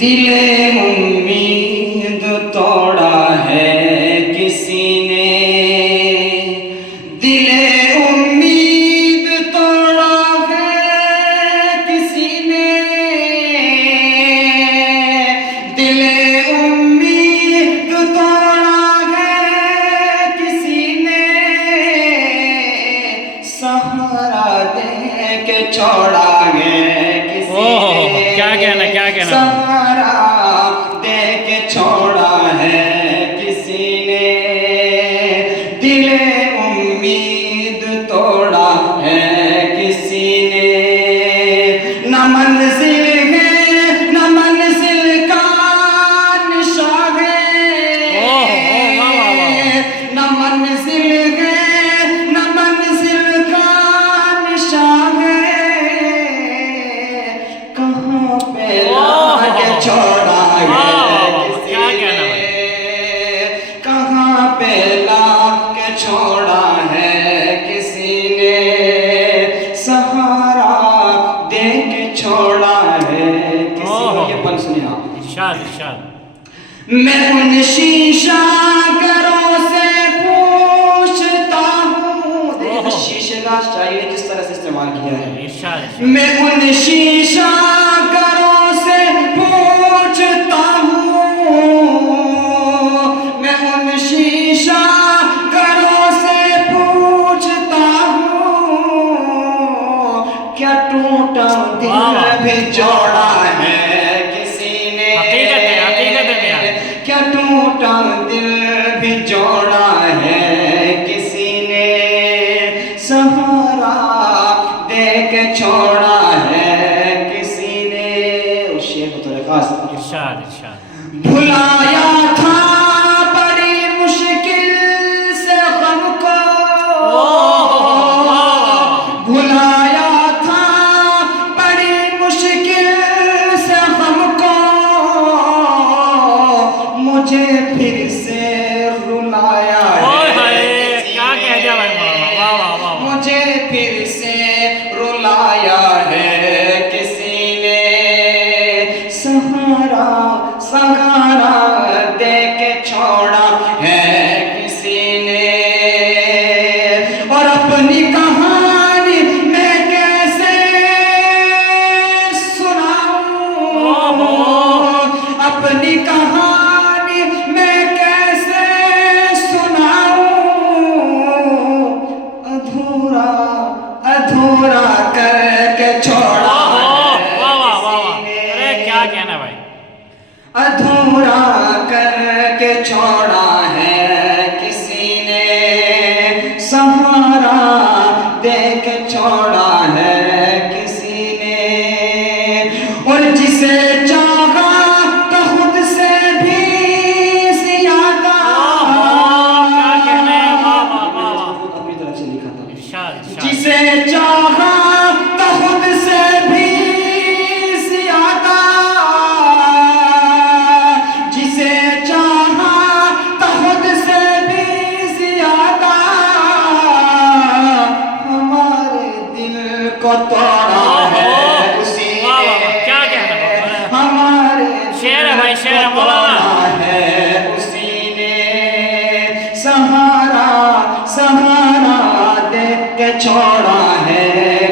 دل امید توڑا ہے کسی نے، دل امید توڑا ہے کسی نے، دل امید توڑا ہے کسی نے، سہارا دے کے چھوڑا ہے کسی نے، کیا کہنا سہارا دے کے چھوڑا ہے کسی نے، دل امید توڑا ہے کسی نے، نہ منزل ہے نہ منزل کا نشاں ہے، نہ منزل ہے نہ منزل کا نشاں ہے، کہاں پہ چھوڑا ہے کسی نے، کہاں پہ لا کے چھوڑا ہے کسی نے، سہارا دے کے چھوڑا ہے کسی نے۔ یہ پل سنیں آپ، میں ان شیشہ گروں سے پوچھتا ہوں، دیکھیں شیشے کا شاعری نے کس طرح سے استعمال کیا ہے، میں ان شیشہ گروں سے پوچھتا ہوں، میں ان شیشہ گروں سے پوچھتا ہوں، کیا ٹوٹا دل بھی جوڑا ہے کسی نے، کیا ٹوٹا دل بھی جوڑا ہے کسی نے، سہارا دے کے چھوڑا ہے کسی نے۔ اس شعر کو تھوڑا خاص بھلایا تھا بڑی مشکل سے غم کو، بھلایا تھا بڑی مشکل سے غم کو، مجھے پھر سے رلایا ہے کسی نے، مجھے پھر سے رلایا ہے کسی نے، سہارا دے کے چھوڑا ہے کسی نے، اور اپنی کہانی میں کیسے سناؤں، اپنی کہانی میں کیسے سناؤں، ادھورا ادھورا کر کے چھوڑا ادھورا کر کے چھوڑا ہے کسی نے، سہارا دے کے چھوڑا ہے کسی نے، اور جسے چاہا تو خود سے بھی زیادہ، اپنی طرف سے لکھا تھا، جسے چاہا تو خود سے بھی زیادہ، جسے چاہا تو خود سے بھی زیادہ، ہمارے دل کو توڑا ہے اسی نے، ہمارے دل کو توڑا ہے اسی نے، سہارا دے کے چھوڑا ہے